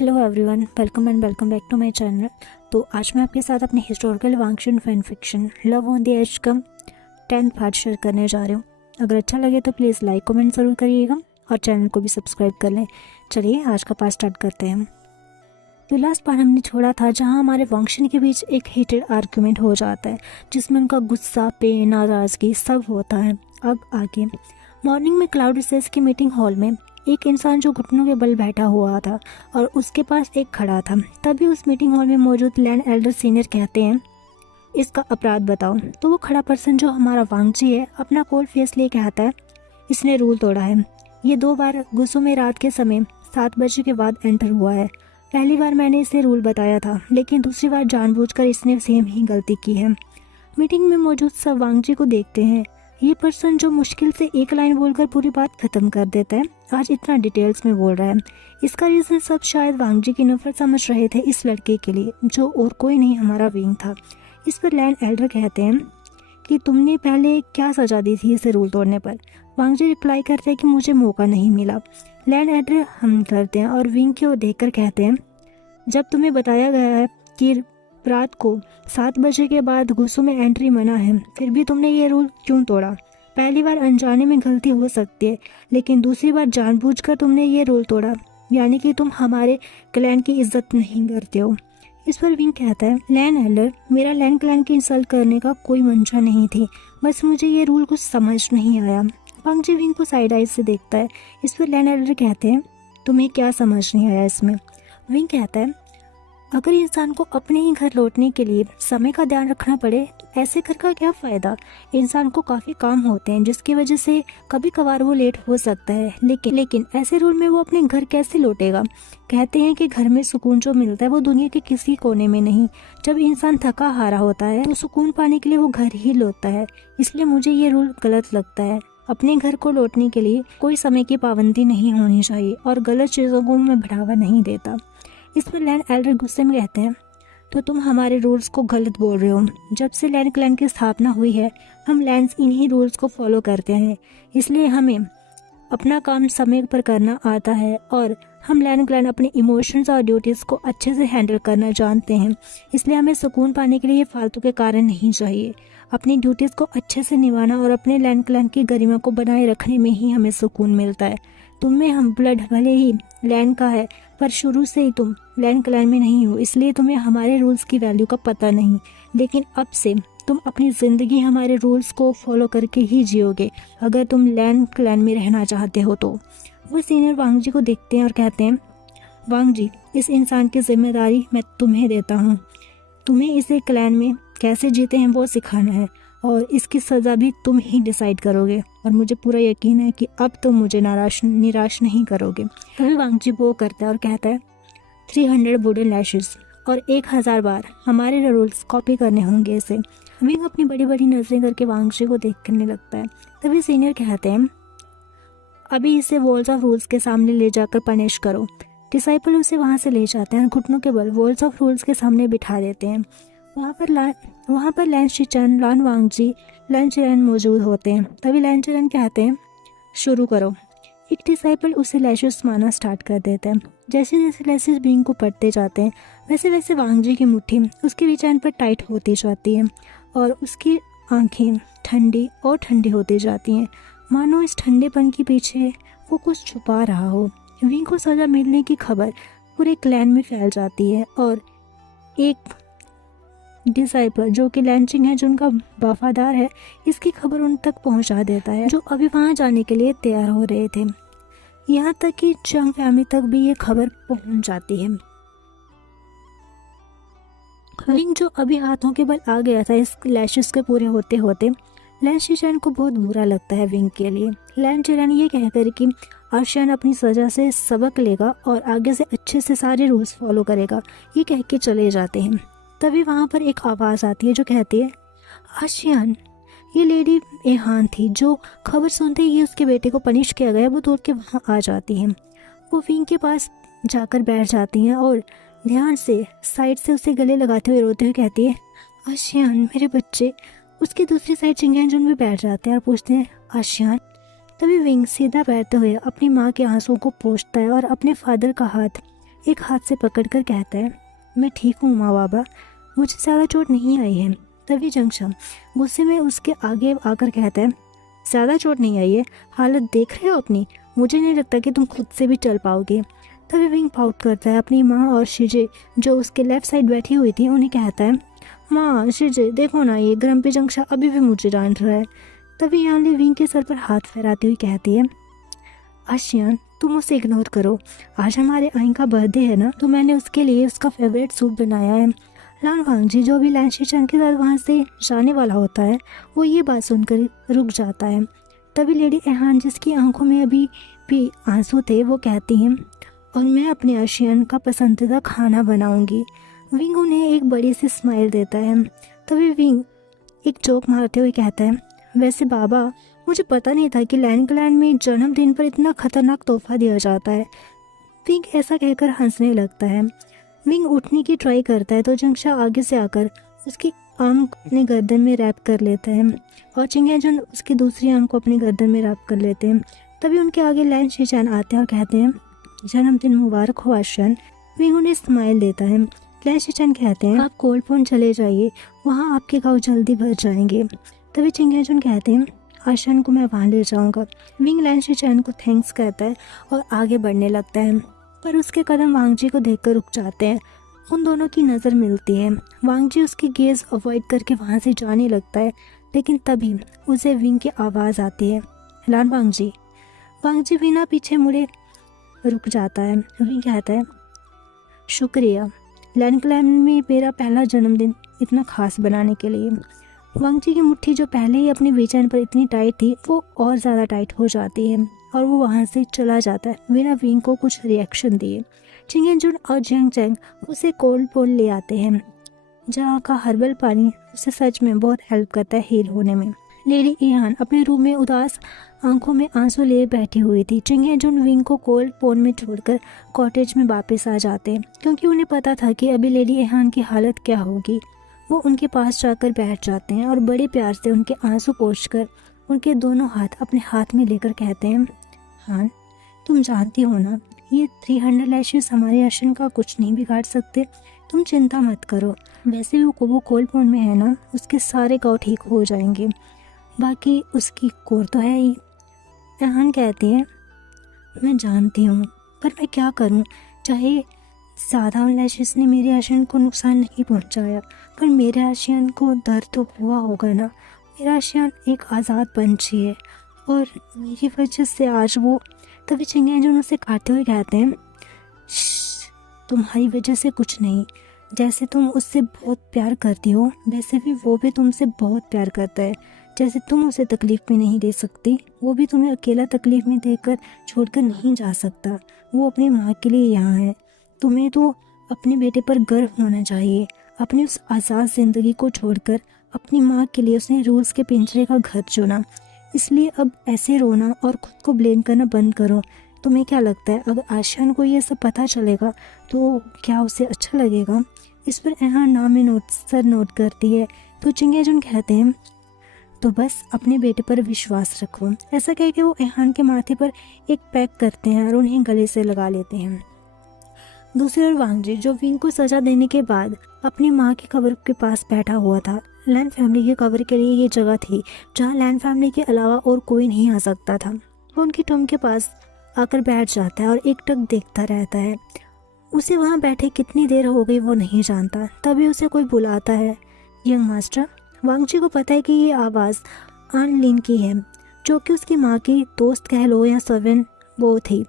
Hello everyone, welcome back to my channel. तो आज मैं आपके साथ अपने historical Wangchun fan fiction love on the edge का 10th पार्ट शेयर करने जा रही हूँ। अगर अच्छा लगे तो प्लीज़ लाइक कमेंट ज़रूर करिएगा और चैनल को भी सब्सक्राइब कर लें। चलिए आज का पार्ट स्टार्ट करते हैं। तो लास्ट पार्ट हमने छोड़ा था जहाँ हमारे वांगचुन के बीच एक हीटेड आर्ग्यूमेंट हो जाता है जिसमें उनका गुस्सा, पेन, नाराज़गी सब होता है। अब आगे मॉर्निंग में क्लाउड रिसेस की मीटिंग हॉल में एक इंसान जो घुटनों के बल बैठा हुआ था और उसके पास एक खड़ा था। तभी उस मीटिंग हॉल में मौजूद लैंड एल्डर सीनियर कहते हैं, इसका अपराध बताओ। तो वो खड़ा पर्सन जो हमारा वांगजी है अपना कोल्ड फेस लिए कहता है, इसने रूल तोड़ा है। ये 2 बार गुस्सों में रात के समय 7 बजे के बाद एंटर हुआ है। पहली बार मैंने इसे रूल बताया था, लेकिन दूसरी बार जानबूझकर इसने सेम ही गलती की है। मीटिंग में मौजूद सब वांगजी को देखते हैं। ये पर्सन जो मुश्किल से एक लाइन बोलकर पूरी बात खत्म कर देता है, आज इतना डिटेल्स में बोल रहा है। इसका रीज़न सब शायद वांगजी की नफरत समझ रहे थे इस लड़के के लिए, जो और कोई नहीं हमारा विंग था। इस पर लैंड एल्डर कहते हैं कि तुमने पहले क्या सजा दी थी इसे रूल तोड़ने पर। वांगजी रिप्लाई करते हैं कि मुझे मौका नहीं मिला। लैंड एल्डर हम करते हैं और विंग की ओर देखकर कहते हैं, जब तुम्हें बताया गया है कि रात को 7 बजे के बाद गुस्सों में एंट्री मना है, फिर भी तुमने ये रूल क्यों तोड़ा? पहली बार अनजाने में गलती हो सकती है, लेकिन दूसरी बार जानबूझकर तुमने ये रूल तोड़ा, यानी कि तुम हमारे क्लैन की इज्जत नहीं करते हो। इस पर विंग कहता है, लैंड एल्डर, मेरा लैंड क्लैन की इंसल्ट करने का कोई मंशा नहीं थी, बस मुझे ये रूल कुछ समझ नहीं आया। वांगजी विंग को साइड आइज से देखता है। इस पर लैंड एल्डर कहते हैं, तुम्हें क्या समझ नहीं आया इसमें? विंग कहता है, अगर इंसान को अपने ही घर लौटने के लिए समय का ध्यान रखना पड़े, ऐसे घर का क्या फ़ायदा? इंसान को काफ़ी काम होते हैं जिसकी वजह से कभी कभार वो लेट हो सकता है, लेकिन ऐसे रूल में वो अपने घर कैसे लौटेगा? कहते हैं कि घर में सुकून जो मिलता है वो दुनिया के किसी कोने में नहीं। जब इंसान थका हारा होता है तो सुकून पाने के लिए वो घर ही लौटता है। इसलिए मुझे ये रूल गलत लगता है। अपने घर को लौटने के लिए कोई समय की पाबंदी नहीं होनी चाहिए और गलत चीज़ों को मैं बढ़ावा नहीं देता। इस पर लैंड एल्डर गुस्से में कहते हैं, तो तुम हमारे रूल्स को गलत बोल रहे हो। जब से लैंड क्लैन की स्थापना हुई है, हम लैंड्स इन्हीं रूल्स को फॉलो करते हैं, इसलिए हमें अपना काम समय पर करना आता है और हम लैंड क्लैन अपने इमोशंस और ड्यूटीज़ को अच्छे से हैंडल करना जानते हैं। इसलिए हमें सुकून पाने के लिए ये फालतू के कारण नहीं चाहिए। अपनी ड्यूटीज़ को अच्छे से निभाना और अपने लैंड क्लैन की गरिमा को बनाए रखने में ही हमें सुकून मिलता है। तुम में हम ब्लड भले ही लैंड का है, पर शुरू से ही तुम लैंड क्लैन में नहीं हो, इसलिए तुम्हें हमारे रूल्स की वैल्यू का पता नहीं। लेकिन अब से तुम अपनी ज़िंदगी हमारे रूल्स को फॉलो करके ही जियोगे, अगर तुम लैंड क्लैन में रहना चाहते हो तो। वो सीनियर वांगजी को देखते हैं और कहते हैं, वांगजी, इस इंसान की जिम्मेदारी मैं तुम्हें देता हूँ। तुम्हें इसे क्लैन में कैसे जीते हैं वो सिखाना है और इसकी सज़ा भी तुम ही डिसाइड करोगे, और मुझे पूरा यकीन है कि अब तुम मुझे निराश नहीं करोगे। तभी वांगजी वो करता है और कहता है, 300 वुडन लैशेस और 1000 बार हमारे रूल्स कॉपी करने होंगे इसे। विंग अपनी बड़ी बड़ी नजरें करके वांगजी को देखने लगता है। तभी सीनियर कहते हैं, अभी इसे वॉल्स ऑफ रूल्स के सामने ले जाकर पनिश करो। डिसाइपल उसे वहाँ से ले जाते हैं और घुटनों के बल वॉल्स ऑफ रूल्स के सामने बिठा देते हैं। वहाँ पर लैंड शिचन, लॉन वांगजी, लैंड चिरन मौजूद होते हैं। तभी लैंड चिरन कहते हैं, शुरू करो। एक डिसाइपल उसे लैशेस मारना स्टार्ट कर देता है। जैसे जैसे लैशेस बींग को पड़ते जाते हैं, वैसे वैसे वांगजी की मुट्ठी उसके विचार पर टाइट होती जाती है और उसकी आंखें ठंडी और ठंडी होती जाती हैं, मानो इस ठंडेपन के पीछे वो कुछ छुपा रहा हो। विंग को सज़ा मिलने की खबर पूरे क्लैन में फैल जाती है और एक डिसाइपल जो कि लैंचिंग है, जो उनका वफादार है, इसकी खबर उन तक पहुंचा देता है, जो अभी वहां जाने के लिए तैयार हो रहे थे। यहाँ तक कि चंग फैमिली तक भी ये खबर पहुंच जाती है। विंग जो अभी हाथों के बल आ गया था इस लैशेस के पूरे होते होते, लैंड शिचन को बहुत बुरा लगता है विंग के लिए। लैंड चिरन ये कहकर कि आशियान अपनी सजा से सबक लेगा और आगे से अच्छे से सारे रूल्स फॉलो करेगा, ये कह के चले जाते हैं। तभी वहाँ पर एक आवाज़ आती है जो कहती है, आशियान। ये लेडी एहान थी जो खबर सुनते ही उसके बेटे को पनिश किया गया वो दौड़ के वहाँ आ जाती हैं। वो विंग के पास जाकर बैठ जाती हैं और ध्यान से साइड से उसे गले लगाते हुए रोते हुए कहती है, आशियान मेरे बच्चे। उसकी दूसरी साइड चिंगेंजुन भी बैठ जाते हैं और पूछते हैं, आशियान। तभी विंग सीधा बैठते हुए अपनी माँ के आंसुओं को पोंछता है और अपने फादर का हाथ एक हाथ से पकड़कर कहता है, मैं ठीक हूँ माँ बाबा, मुझे ज़्यादा चोट नहीं आई है। तभी जंगशा गुस्से में उसके आगे आकर कहता है, ज़्यादा चोट नहीं आई है, हालत देख रहे हो अपनी, मुझे नहीं लगता कि तुम खुद से भी चल पाओगे। तभी विंग पाउट करता है अपनी माँ और शिजे जो उसके लेफ्ट साइड बैठी हुई थी उन्हें कहता है, माँ शिजे देखो ना, ये ग्रम्पी जंगशा अभी भी मुझे डांट रहा है। तभी यानली विंग के सर पर हाथ फहराती हुई कहती है, आशियान तुम उसे इग्नोर करो, आज हमारे आई का बर्थडे है ना, तो मैंने उसके लिए उसका फेवरेट सूप बनाया है। लान वांगजी जो भी लैन शीचेन के साथ वहाँ से जाने वाला होता है वो ये बात सुनकर रुक जाता है। तभी लेडी एहान जिसकी आंखों में अभी भी आंसू थे वो कहती हैं, और मैं अपने आशियान का पसंदीदा खाना बनाऊंगी। विंग उन्हें एक बड़ी सी स्माइल देता है। तभी विंग एक जोक मारते हुए कहता है, वैसे बाबा मुझे पता नहीं था कि लैन क्लैन में जन्मदिन पर इतना खतरनाक तोहफा दिया जाता है। विंग ऐसा कहकर हंसने लगता है। विंग उठने की ट्राई करता है तो जंगशा आगे से आकर उसकी आर्म अपने गर्दन में रैप कर लेता है और चिंगेजन उसकी दूसरी आर्म को अपने गर्दन में रैप कर लेते हैं। तभी उनके आगे लैन शीचैन आते हैं और कहते हैं, जन्मदिन मुबारक हो आशियान। विंग उन्हें स्माइल देता है। लैन शीचैन कहते हैं, आप कोल्ड पोन चले जाइए, वहाँ आपके घाव जल्दी भर जाएंगे। तभी चिंगेजन कहते हैं, आशियान को मैं वहाँ ले जाऊँगा। विंग लैन शीचैन को थैंक्स कहता है और आगे बढ़ने लगता है, पर उसके कदम वांगजी को देखकर रुक जाते हैं। उन दोनों की नज़र मिलती है। वांगजी उसकी गेज अवॉइड करके वहाँ से जाने लगता है, लेकिन तभी उसे विंग की आवाज़ आती है, लान वांगजी। वांगजी बिना पीछे मुड़े रुक जाता है। विंग कहता है, शुक्रिया लैन क्लैन में मेरा पहला जन्मदिन इतना खास बनाने के लिए। वांगजी की मुट्ठी जो पहले ही अपने बेचैन पर इतनी टाइट थी वो और ज़्यादा टाइट हो जाती है और वो वहाँ से चला जाता है बिना विंग को कुछ रिएक्शन दिए। चिंगेजुन और जियांग चैंग उसे कोल्ड पोन ले आते हैं जहाँ का हर्बल पानी उसे सच में बहुत हेल्प करता है हील होने में। लेडी इहान अपने रूम में उदास आंखों में आंसू लिए बैठी हुई थी। चिंगेजुन विंग को कोल्ड पोन में छोड़कर कॉटेज में वापस आ जाते हैं क्योंकि उन्हें पता था कि अभी लेडी इहान की हालत क्या होगी। वो उनके पास जाकर बैठ जाते हैं और बड़े प्यार से उनके आंसू पोंछकर उनके दोनों हाथ अपने हाथ में लेकर कहते हैं, हान तुम जानती हो ना, ये 300 लैशेस हमारे आशियान का कुछ नहीं बिगाड़ सकते, तुम चिंता मत करो। वैसे भी वो कोल्ड पोन में है ना, उसके सारे घाव ठीक हो जाएंगे, बाकी उसकी कोर तो है ही। एहान कहती है, मैं जानती हूँ पर मैं क्या करूँ, चाहे ज़्यादा लैशेस ने मेरे आशियान को नुकसान नहीं पहुँचाया पर मेरे आशियान को दर्द तो हुआ होगा ना। मेरा आशियान एक आज़ाद पंछी है और मेरी वजह से आज वो। तभी चिंगेजुन उसे काटते हुए कहते हैं, तुम्हारी वजह से कुछ नहीं, जैसे तुम उससे बहुत प्यार करती हो वैसे भी वो भी तुमसे बहुत प्यार करता है। जैसे तुम उसे तकलीफ़ में नहीं दे सकती वो भी तुम्हें अकेला तकलीफ़ में देकर छोड़कर नहीं जा सकता। वो अपनी माँ के लिए यहाँ है। तुम्हें तो अपने बेटे पर गर्व होना चाहिए। अपनी उस आज़ाद ज़िंदगी को छोड़कर अपनी माँ के लिए उसने रूल्स के पिंजरे का घर चुना। इसलिए अब ऐसे रोना और ख़ुद को ब्लेम करना बंद करो। तुम्हें क्या लगता है अगर आशियान को ये सब पता चलेगा तो क्या उसे अच्छा लगेगा? इस पर एहान नाम में सर नोट करती है तो चिंगेजुन कहते हैं, तो बस अपने बेटे पर विश्वास रखो। ऐसा कह के वो एहान के माथे पर एक पैक करते हैं और उन्हें गले से लगा लेते हैं। दूसरी ओर वांगजी जो विंग को सजा देने के बाद अपनी माँ की कब्र के पास बैठा हुआ था। लैन फैमिली की कब्र के लिए ये जगह थी जहाँ लैन फैमिली के अलावा और कोई नहीं आ सकता था। वो उनकी टॉम के पास आकर बैठ जाता है और एकटक देखता रहता है। उसे वहाँ बैठे कितनी देर हो गई वो नहीं जानता। तभी उसे कोई बुलाता है, यंग मास्टर। वांगजी को पता है कि ये आवाज़ आन लिन की है जो कि उसकी माँ की दोस्त कह लो या सर्वेंट वो थी।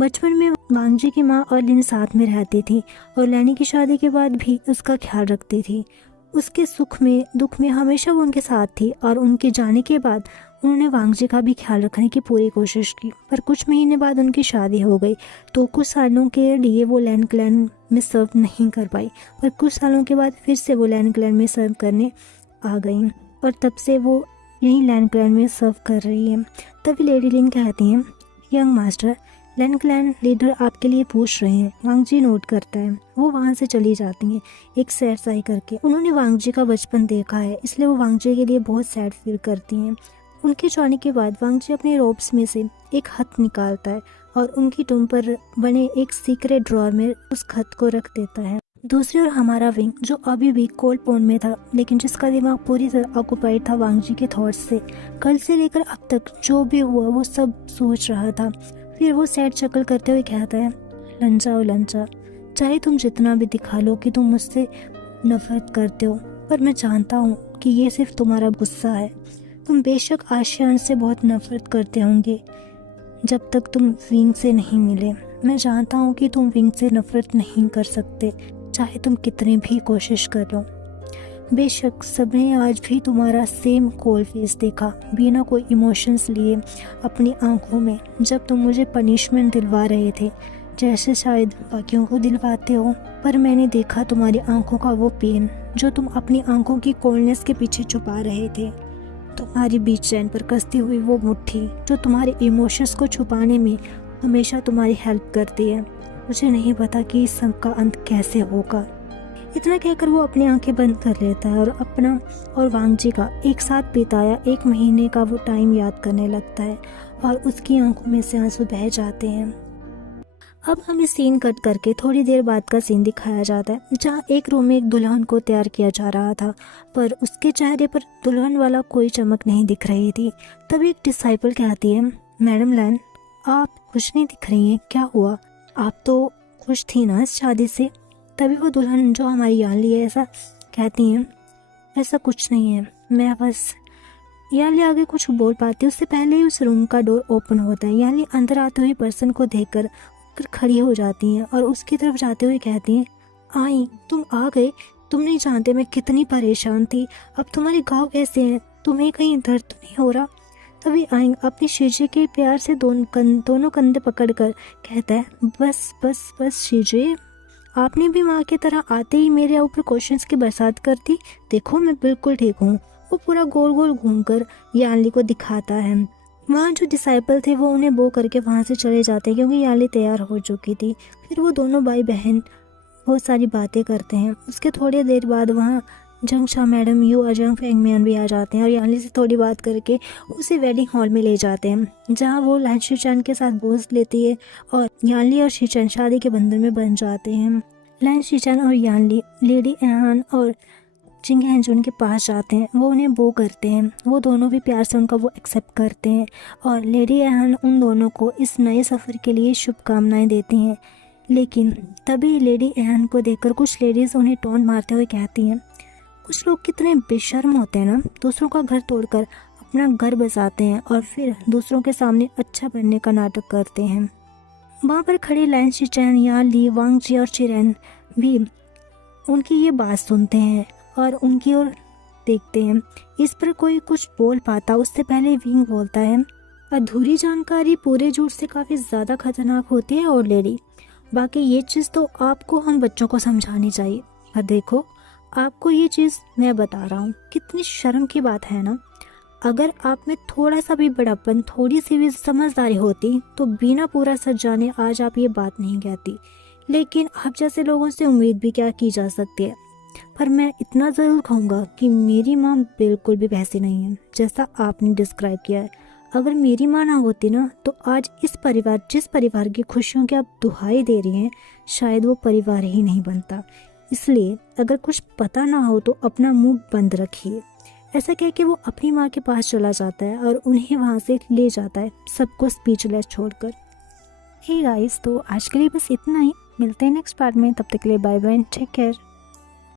बचपन में वांगजी की माँ और लिन साथ में रहती थी और लैनी की शादी के बाद भी उसका ख्याल रखती थी। उसके सुख में दुख में हमेशा वो उनके साथ थी और उनके जाने के बाद उन्होंने वांगजी का भी ख्याल रखने की पूरी कोशिश की। पर कुछ महीने बाद उनकी शादी हो गई तो कुछ सालों के लिए वो लैन क्लैन में सर्व नहीं कर पाई, पर कुछ सालों के बाद फिर से वो लैन क्लैन में सर्व करने आ गई और तब से वो यहीं लैन क्लैन में सर्व कर रही है। तभी लेडी लिन कहती हैं, यंग मास्टर लैन क्लैन लीडर आपके लिए पूछ रहे हैं। वांगजी नोट करता है। वो वहाँ से चली जाती हैं एक सैड साई करके। उन्होंने वांगजी का बचपन देखा है इसलिए वो वांगजी के लिए बहुत सैड फील करती हैं। उनके जाने के बाद वांगजी अपने रोब्स में से एक खत निकालता है और उनकी टूम पर बने एक सीक्रेट ड्रॉअर में उस खत को रख देता है। दूसरी ओर हमारा विंग, जो अभी भी कोल्ड पोन में था, लेकिन जिसका दिमाग पूरी तरह ऑक्युपाइड था वांगजी के थॉट्स से। कल से लेकर अब तक जो भी हुआ वो सब सोच रहा था। फिर वो सैड शक्ल करते हुए कहता है, लंचा, चाहे तुम जितना भी दिखा लो कि तुम मुझसे नफरत करते हो, पर मैं जानता हूँ कि ये सिर्फ तुम्हारा गुस्सा है। तुम बेशक आशियान से बहुत नफरत करते होंगे जब तक तुम विंग से नहीं मिले। मैं जानता हूँ कि तुम विंग से नफरत नहीं कर सकते, चाहे तुम कितनी भी कोशिश कर लो। बेशक सबने आज भी तुम्हारा सेम कोल्ड फेस देखा, बिना कोई इमोशंस लिए अपनी आंखों में, जब तुम मुझे पनिशमेंट दिलवा रहे थे, जैसे शायद बाकियों को दिलवाते हो। पर मैंने देखा तुम्हारी आंखों का वो पेन जो तुम अपनी आंखों की कोल्डनेस के पीछे छुपा रहे थे। तुम्हारी बीच चैन पर कसती हुई वो मुट्ठी जो तुम्हारे इमोशंस को छुपाने में हमेशा तुम्हारी हेल्प करती है। मुझे नहीं पता कि इस सब का अंत कैसे होगा। इतना कहकर वो अपनी आंखें बंद कर लेता है और अपना और वांगजी का एक साथ बिताया 1 महीने का वो टाइम याद करने लगता है और उसकी आंखों में से आंसू बह जाते हैं। अब हमें सीन कट करके थोड़ी देर बाद का सीन दिखाया जाता है, जहाँ एक रूम में एक दुल्हन को तैयार किया जा रहा था, पर उसके चेहरे पर दुल्हन वाला कोई चमक नहीं दिख रही थी। तभी एक डिसाइपल कहती है, मैडम लैन, आप खुश नहीं दिख रही हैं, क्या हुआ? आप तो खुश थी ना इस शादी से? तभी वो दुल्हन जो हमारी यानली है ऐसा कहती हैं, ऐसा कुछ नहीं है, मैं बस। यानली आगे कुछ बोल पाती है उससे पहले ही उस रूम का डोर ओपन होता है। यानली अंदर आते हुए पर्सन को देखकर खड़ी हो जाती हैं और उसकी तरफ जाते हुए कहती हैं, आई, तुम आ गए। तुम नहीं जानते मैं कितनी परेशान थी। अब तुम्हारे घाव कैसे हैं? तुम्हें कहीं दर्द तो नहीं हो रहा? तभी आई अपनी शीजे के प्यार से दोनों कंधे पकड़कर कहता है, बस शीजे, आपने भी माँ की तरह आते ही मेरे ऊपर क्वेश्चंस की बरसात कर दी। देखो मैं बिल्कुल ठीक हूँ। वो पूरा गोल गोल घूमकर यानली को दिखाता है। वहाँ जो डिसाइपल थे वो उन्हें बो करके वहाँ से चले जाते हैं क्योंकि यानली तैयार हो चुकी थी। फिर वो दोनों भाई बहन बहुत सारी बातें करते हैं। उसके थोड़ी देर बाद वहाँ जंगशा मैडम, यू अजंग फेंगमियान भी आ जाते हैं और यानली से थोड़ी बात करके उसे वेडिंग हॉल में ले जाते हैं, जहाँ वो लैन शीचैन के साथ बोझ लेती है और यानली और शीचैन शादी के बंधन में बन जाते हैं। लैन शीचैन और यानली लेडी एहान और जिंग हेंजुन के पास जाते हैं। वो उन्हें बो करते हैं। वो दोनों भी प्यार से उनका वो एक्सेप्ट करते हैं और लेडी एहान उन दोनों को इस नए सफ़र के लिए शुभकामनाएं देती हैं। लेकिन तभी लेडी एहान को देखकर कुछ लेडीज़ उन्हें टोन मारते हुए कहती हैं, कुछ लोग कितने बेशर्म होते हैं ना, दूसरों का घर तोड़कर अपना घर बसाते हैं और फिर दूसरों के सामने अच्छा बनने का नाटक करते हैं। वहाँ पर खड़े लैन शीचैन, यानली, वांगजी और चिरेन भी उनकी ये बात सुनते हैं और उनकी ओर देखते हैं। इस पर कोई कुछ बोल पाता उससे पहले विंग बोलता है, अधूरी जानकारी पूरे झूठ से काफ़ी ज़्यादा खतरनाक होती है और लेडी, बाकी ये चीज़ तो आपको हम बच्चों को समझानी चाहिए। और देखो, आपको ये चीज़ मैं बता रहा हूँ, कितनी शर्म की बात है ना। अगर आप में थोड़ा सा भी बड़प्पन, थोड़ी सी भी समझदारी होती तो बिना पूरा सच जाने आज आप ये बात नहीं कहती। लेकिन आप जैसे लोगों से उम्मीद भी क्या की जा सकती है। पर मैं इतना ज़रूर कहूँगा कि मेरी माँ बिल्कुल भी वैसी नहीं है जैसा आपने डिस्क्राइब किया है। अगर मेरी माँ ना होती ना तो आज जिस परिवार की खुशियों की आप दुहाई दे रही हैं, शायद वो परिवार ही नहीं बनता। इसलिए अगर कुछ पता ना हो तो अपना मुंह बंद रखिए। ऐसा कह के वो अपनी माँ के पास चला जाता है और उन्हें वहाँ से ले जाता है, सबको स्पीचलेस छोड़कर। हे गाइस, तो आज के लिए बस इतना ही। मिलते हैं नेक्स्ट पार्ट में, तब तक के लिए बाय बाय, टेक केयर।